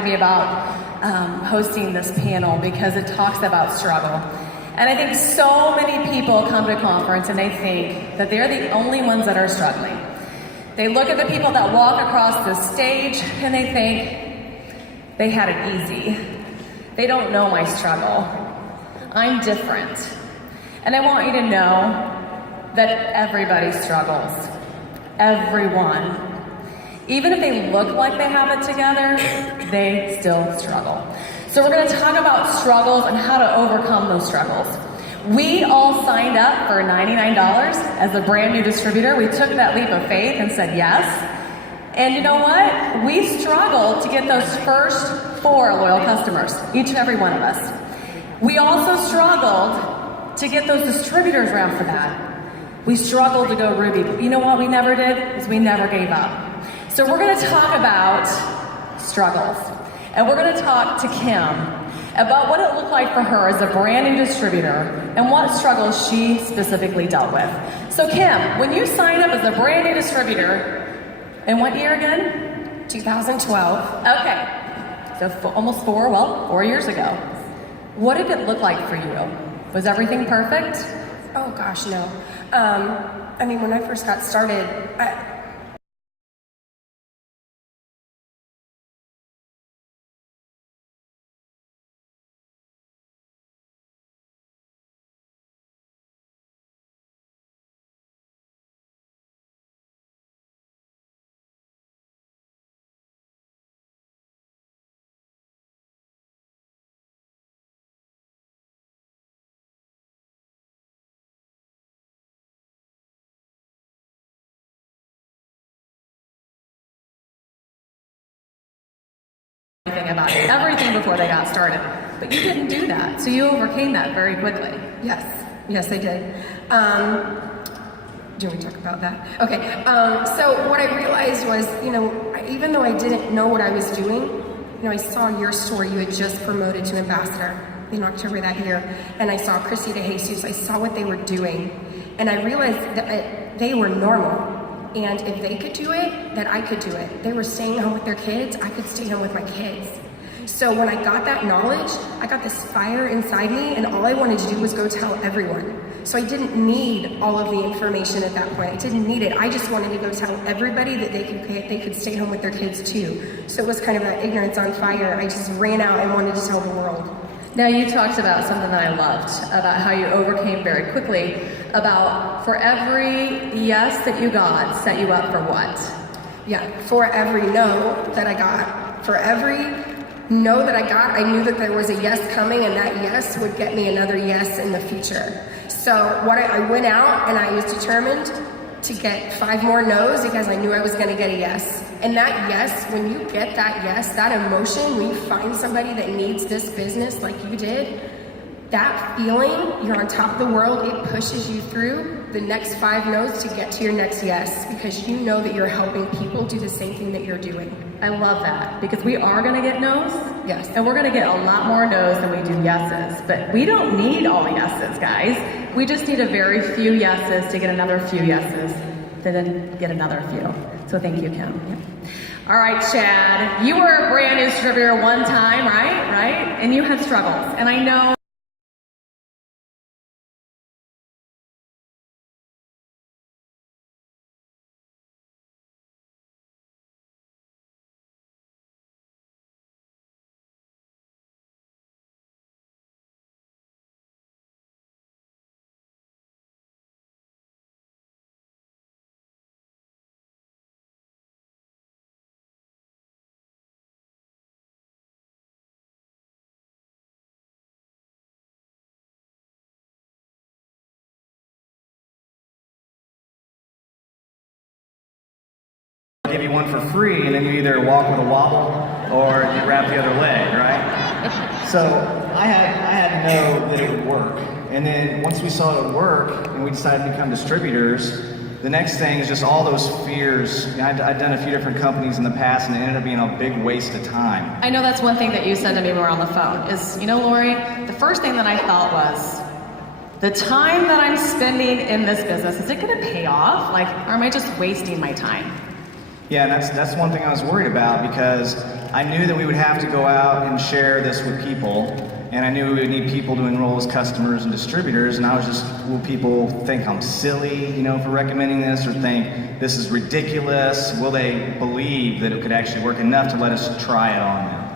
to me about hosting this panel because it talks about struggle. And I think so many people come to a conference and they think that they're the only ones that are struggling. They look at the people that walk across the stage and they think they had it easy. They don't know my struggle. I'm different. And I want you to know that everybody struggles. Everyone. Even if they look like they have it together, they still struggle. So we're going to talk about struggles and how to overcome those struggles. We all signed up for $99 as a brand new distributor. We took that leap of faith and said yes. And you know what? We struggled to get those first 4 loyal customers, each and every one of us. We also struggled to get those distributors around for that. We struggled to go Ruby, but you know what we never did? Is we never gave up. So we're going to talk about struggles. And we're going to talk to Kim about what it looked like for her as a brand new distributor and what struggles she specifically dealt with. So Kim, when you signed up as a brand new distributor, in what year again? 2012. Okay, so almost 4 years ago. What did it look like for you? Was everything perfect? Oh gosh, no. I mean, when I first got started, everything before they got started. But you didn't do that, so you overcame that very quickly. Yes, I did. Do we talk about that? Okay, so what I realized was, even though I didn't know what I was doing, I saw your store, you had just promoted to ambassador in October that year, and I saw Chrissy DeJesus, I saw what they were doing, and I realized that they were normal. And if they could do it, then I could do it. They were staying home with their kids, I could stay home with my kids. So when I got that knowledge, I got this fire inside me, and all I wanted to do was go tell everyone. So I didn't need all of the information at that point. I didn't need it. I just wanted to go tell everybody that they could stay home with their kids too. So it was kind of that ignorance on fire. I just ran out and wanted to tell the world. Now you talked about something that I loved, about how you overcame very quickly, about for every yes that you got, set you up for what? Yeah, for every no that I got, for every no that I got, I knew that there was a yes coming, and that yes would get me another yes in the future. So I went out and I was determined to get 5 more no's because I knew I was gonna get a yes. And that yes, when you get that yes, that emotion, when you find somebody that needs this business like you did, that feeling, you're on top of the world, it pushes you through the next 5 no's to get to your next yes, because you know that you're helping people do the same thing that you're doing. I love that, because we are gonna get no's. Yes. And we're gonna get a lot more no's than we do yeses, but we don't need all the yeses, guys. We just need a very few yeses to get another few yeses, to then get another few. So thank you, Kim. All right, Chad, you were a brand new distributor one time, right? And you had struggles, and I know give you one for free, and then you either walk with a wobble or you wrap the other leg, right? So I had to know that it would work. And then once we saw it would work and we decided to become distributors, the next thing is just all those fears. I'd done a few different companies in the past, and it ended up being a big waste of time. I know that's one thing that you said to me when we were on the phone is, Lori, the first thing that I thought was, the time that I'm spending in this business, is it gonna pay off? Or am I just wasting my time? Yeah, and that's one thing I was worried about, because I knew that we would have to go out and share this with people, and I knew we would need people to enroll as customers and distributors, and I was just, will people think I'm silly, for recommending this, or think this is ridiculous? Will they believe that it could actually work enough to let us try it on them?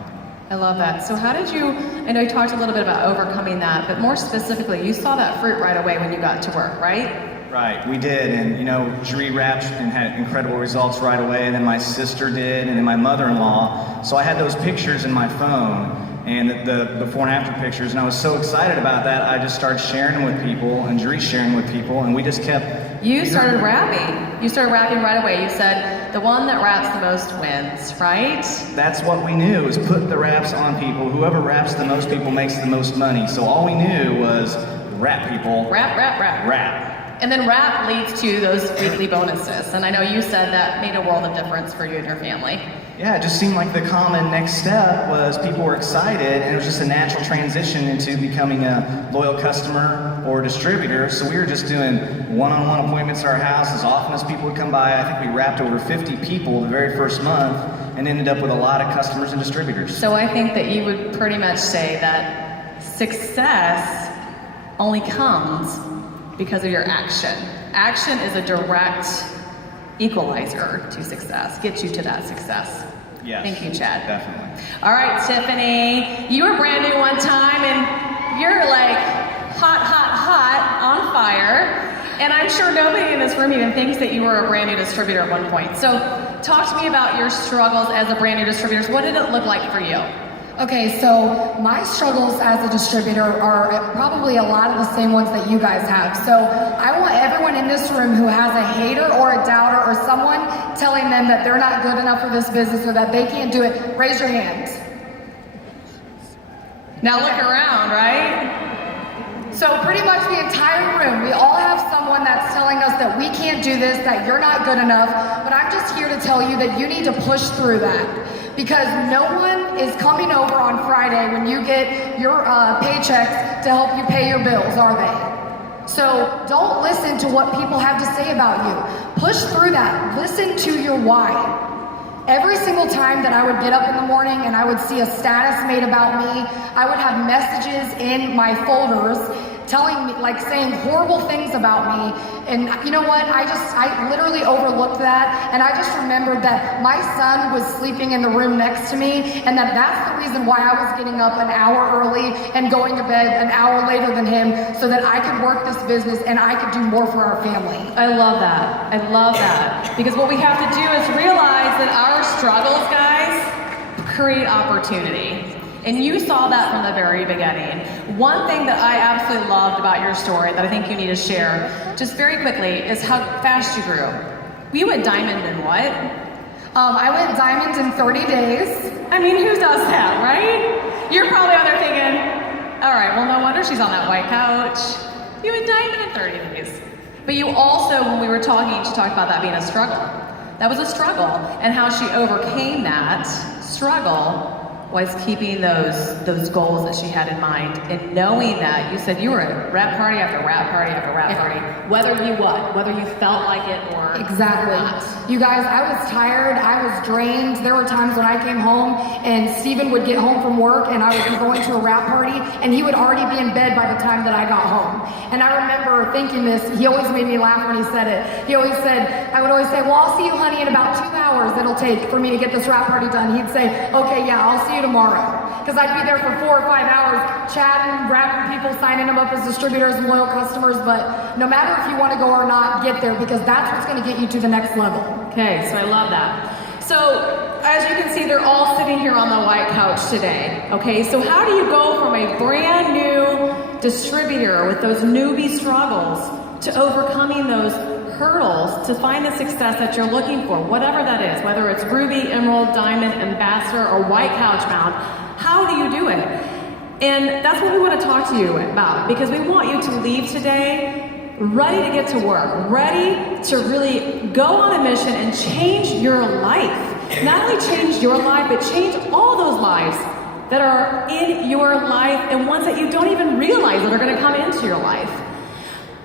I love that. So how did you, I know you talked a little bit about overcoming that, but more specifically, you saw that fruit right away when you got to work, right? Right, we did, and Jeree wrapped and had incredible results right away, and then my sister did, and then my mother-in-law. So I had those pictures in my phone, and the before and after pictures, and I was so excited about that, I just started sharing them with people, and Jeree sharing with people, and we just kept... You started rapping. You started rapping right away. You said, the one that raps the most wins, right? That's what we knew, was put the raps on people. Whoever raps the most people makes the most money. So all we knew was rap people. Rap, rap, rap. Rap. And then rap leads to those weekly bonuses. And I know you said that made a world of difference for you and your family. Yeah, it just seemed like the common next step was people were excited, and it was just a natural transition into becoming a loyal customer or distributor. So we were just doing one-on-one appointments at our house as often as people would come by. I think we wrapped over 50 people the very first month and ended up with a lot of customers and distributors. So I think that you would pretty much say that success only comes because of your action. Action is a direct equalizer to success, gets you to that success. Yes. Thank you, Chad. Definitely. All right, Tiffany, you were brand new one time and you're like hot on fire. And I'm sure nobody in this room even thinks that you were a brand new distributor at one point. So talk to me about your struggles as a brand new distributor. What did it look like for you? Okay, so my struggles as a distributor are probably a lot of the same ones that you guys have. So I want everyone in this room who has a hater or a doubter or someone telling them that they're not good enough for this business or that they can't do it, raise your hand. Now look around, right? So pretty much the entire room, we all have someone that's telling us that we can't do this, that you're not good enough, but I'm just here to tell you that you need to push through that. Because no one is coming over on Friday when you get your paychecks to help you pay your bills, are they? So don't listen to what people have to say about you. Push through that. Listen to your why. Every single time that I would get up in the morning and I would see a status made about me, I would have messages in my folders telling me, like saying horrible things about me. And you know what? I literally overlooked that. And I just remembered that my son was sleeping in the room next to me, and that's the reason why I was getting up an hour early and going to bed an hour later than him, so that I could work this business and I could do more for our family. I love that. I love that. Because what we have to do is realize that our struggles, guys, create opportunity. And you saw that from the very beginning. One thing that I absolutely loved about your story that I think you need to share, just very quickly, is how fast you grew. You went diamond in what? I went diamond in 30 days. I mean, who does that, right? You're probably out there thinking, all right, well, no wonder she's on that white couch. You went diamond in 30 days. But you also, when we were talking, she talked about that being a struggle. That was a struggle, and how she overcame that struggle was keeping those goals that she had in mind, and knowing that you said you were at rap party after rap party after rap party, whether you felt like it or exactly not. You guys, I was tired, I was drained. There were times when I came home and Steven would get home from work and I would be going to a rap party and he would already be in bed by the time that I got home. And I remember thinking this, he always made me laugh when he said it. I would always say, well, I'll see you, honey, in about 2 hours it'll take for me to get this rap party done. He'd say, okay, yeah, I'll see you tomorrow. Because I'd be there for 4 or 5 hours chatting, rapping people, signing them up as distributors and loyal customers. But no matter if you want to go or not, get there, because that's what's going to get you to the next level. Okay, so I love that. So as you can see, they're all sitting here on the white couch today. Okay, so how do you go from a brand new distributor with those newbie struggles to overcoming those hurdles to find the success that you're looking for, whatever that is, whether it's ruby, emerald, diamond, ambassador, or white couch bound? How do you do it? And that's what we want to talk to you about, because we want you to leave today ready to get to work, ready to really go on a mission and change your life. Not only change your life, but change all those lives that are in your life and ones that you don't even realize that are going to come into your life.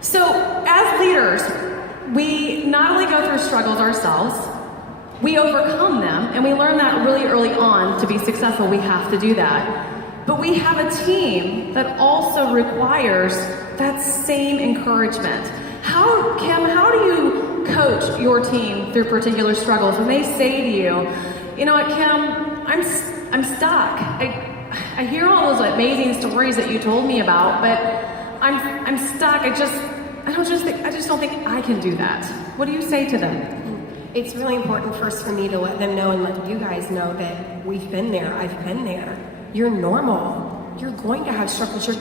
So as leaders, we not only go through struggles ourselves, we overcome them, and we learn that really early on. To be successful, we have to do that. But we have a team that also requires that same encouragement. Kim, how do you coach your team through particular struggles when they say to you, you know what, Kim, I'm stuck. I hear all those amazing stories that you told me about, but I'm stuck. I just don't think I can do that. What do you say to them? It's really important first for me to let them know and let you guys know that we've been there. I've been there. You're normal. You're going to have struggles. You're